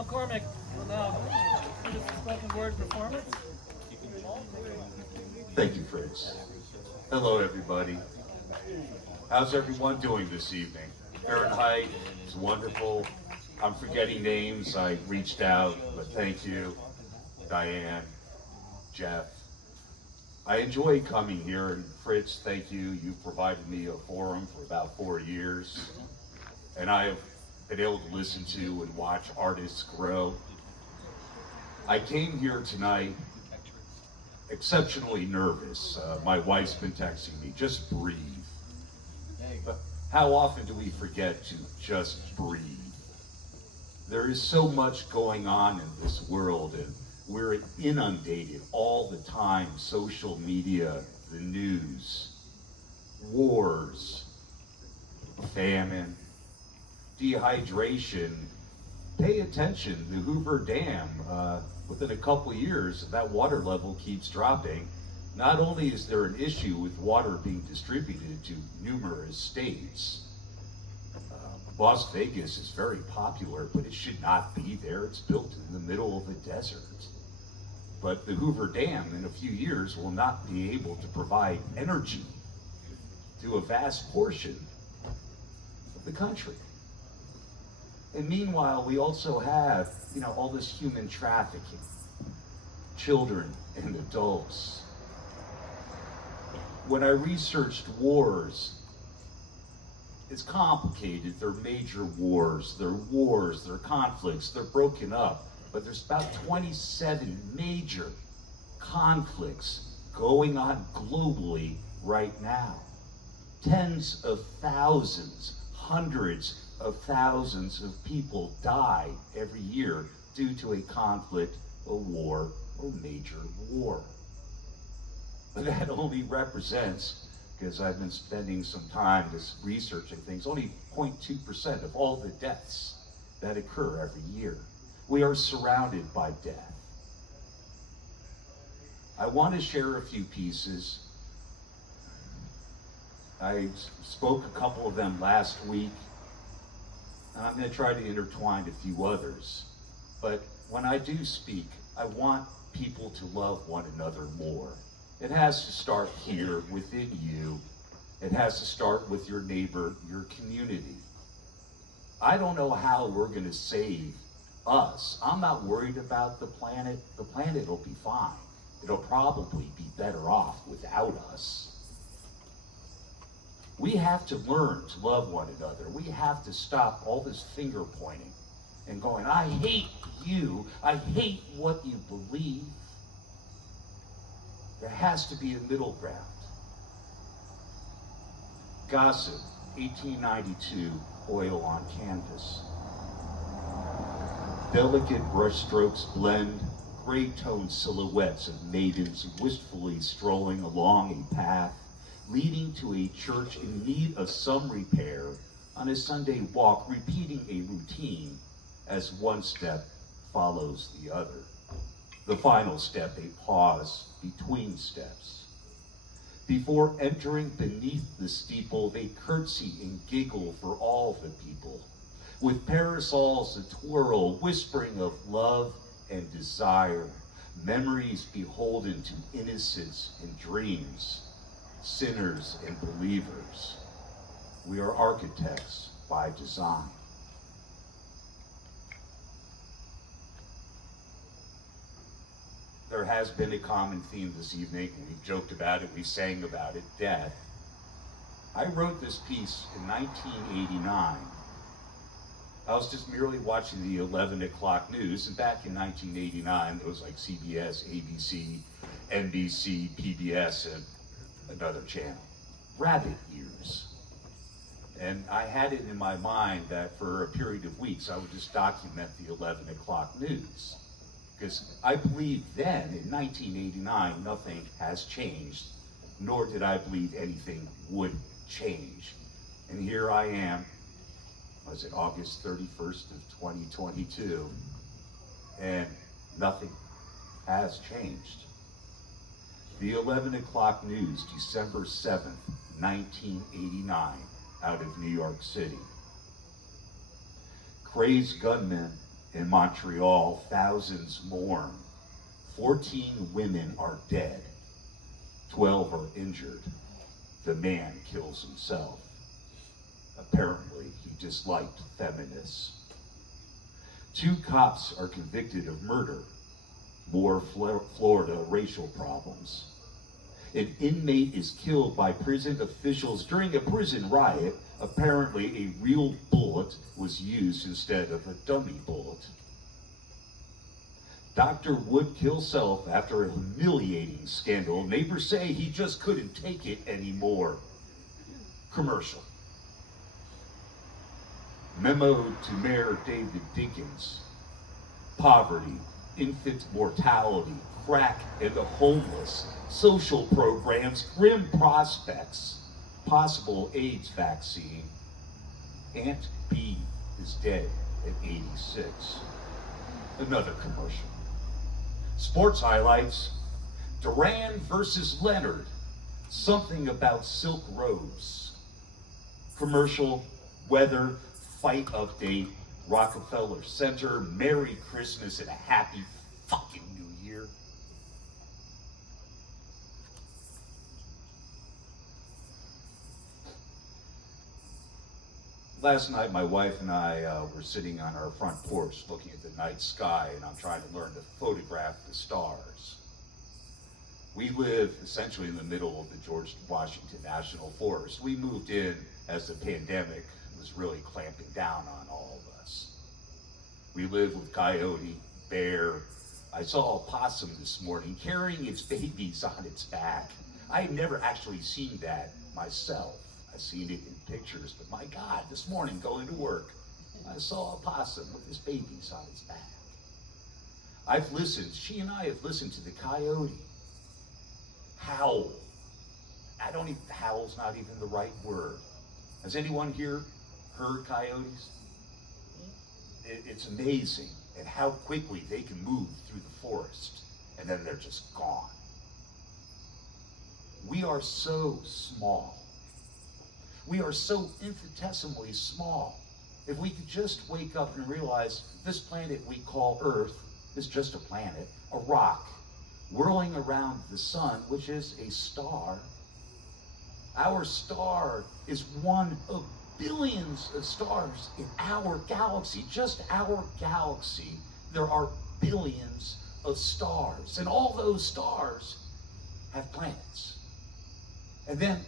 McCormick will now do the spoken word performance. Thank you, Fritz. Hello, everybody. How's everyone doing this evening? Fahrenheit is wonderful. I'm forgetting names. I reached out, but thank you, Diane, Jeff. I enjoy coming here, and Fritz, thank you. You provided me a forum for about 4 years, and I have been able to listen to and watch artists grow. I came here tonight exceptionally nervous. My wife's been texting me, just breathe. But how often do we forget to just breathe? There is so much going on in this world, and we're inundated all the time. Social media, the news, wars, famine, dehydration. Pay attention, the Hoover Dam, within a couple of years, if that water level keeps dropping, not only is there an issue with water being distributed to numerous states, Las Vegas is very popular, but it should not be there. It's built in the middle of a desert. But the Hoover Dam in a few years will not be able to provide energy to a vast portion of the country. And meanwhile, we also have, all this human trafficking, children and adults. When I researched wars, it's complicated. They're major wars, they're conflicts, they're broken up. But there's about 27 major conflicts going on globally right now. Tens of thousands, hundreds of thousands of people die every year due to a conflict, a war, or major war. But that only represents, because I've been spending some time just researching things, only 0.2% of all the deaths that occur every year. We are surrounded by death. I want to share a few pieces. I spoke a couple of them last week, and I'm going to try to intertwine a few others. But when I do speak, I want people to love one another more. It has to start here within you. It has to start with your neighbor, your community. I don't know how we're going to save us. I'm not worried about the planet. The planet will be fine. It'll probably be better off without us. We have to learn to love one another. We have to stop all this finger pointing and going, I hate you. I hate what you believe. There has to be a middle ground. Gossip, 1892, oil on canvas. Delicate brushstrokes blend gray-toned silhouettes of maidens wistfully strolling along a path leading to a church in need of some repair on a Sunday walk, repeating a routine as one step follows the other. The final step, a pause between steps. Before entering beneath the steeple, they curtsy and giggle for all the people, with parasols a-twirl, whispering of love and desire, memories beholden to innocence and dreams, sinners and believers. We are architects by design. There has been a common theme this evening. We've joked about it, we sang about it, death. I wrote this piece in 1989. I was just merely watching the 11 o'clock news, and back in 1989, it was like CBS, ABC, NBC, PBS, and another channel. Rabbit ears. And I had it in my mind that for a period of weeks, I would just document the 11 o'clock news. Because I believed then, in 1989, nothing has changed, nor did I believe anything would change. And here I am, was it August 31st of 2022, and nothing has changed. The 11 o'clock news, December 7th, 1989, out of New York Crazed gunmen In Montreal, thousands mourn. 14 women are dead. 12 are injured. The man kills himself. Apparently, he disliked feminists. 2 cops are convicted of murder. More Florida racial problems. An inmate is killed by prison officials during a prison riot. Apparently, a real bullet was used instead of a dummy bullet. Dr. Wood kills self after a humiliating scandal. Neighbors say he just couldn't take it anymore. Commercial. Memo to Mayor David Dinkins. Poverty, infant mortality, crack and the homeless, social programs, grim prospects, possible AIDS vaccine. Aunt B is dead at 86. Another commercial. Sports highlights. Duran versus Leonard. Something about silk robes. Commercial. Weather. Fight update. Rockefeller Center. Merry Christmas and a happy fucking New Year. Last night, my wife and I were sitting on our front porch looking at the night sky, and I'm trying to learn to photograph the stars. We live essentially in the middle of the George Washington National Forest. We moved in as the pandemic was really clamping down on all of us. We live with coyote, bear. I saw a possum this morning carrying its babies on its back. I had never actually seen that myself. I've seen it in pictures, but my God, this morning going to work, I saw a possum with his babies on its back. I've listened, she and I have listened to the coyote howl. Howl's not even the right word. Has anyone here heard coyotes? It's amazing at how quickly they can move through the forest, and then they're just gone. We are so small. We are so infinitesimally small. If we could just wake up and realize this planet we call Earth is just a planet, a rock, whirling around the sun, which is a star. Our star is one of billions of stars in our galaxy, just our galaxy. There are billions of stars, and all those stars have planets. And then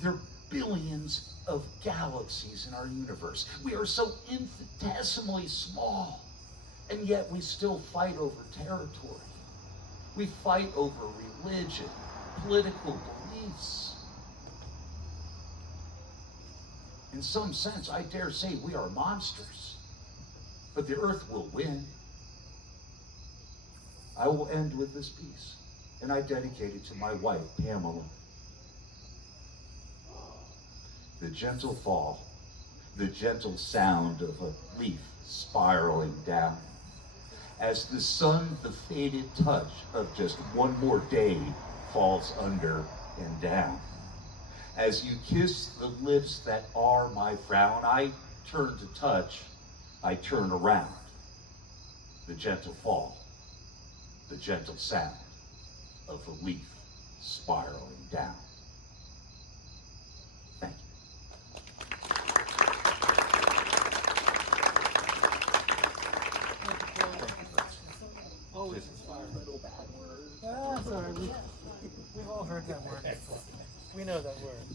there are billions of galaxies in our universe. We are so infinitesimally small, and yet we still fight over territory. We fight over religion, political beliefs. In some sense, I dare say we are monsters, but the earth will win. I will end with this piece, and I dedicate it to my wife, Pamela. The gentle fall, the gentle sound of a leaf spiraling down. As the sun, the faded touch of just one more day falls under and down. As you kiss the lips that are my frown, I turn to touch, I turn around. The gentle fall, the gentle sound of the leaf spiraling down. Thank you. Always inspired by little bad words. That's all right. We've all heard that word before. We know that word.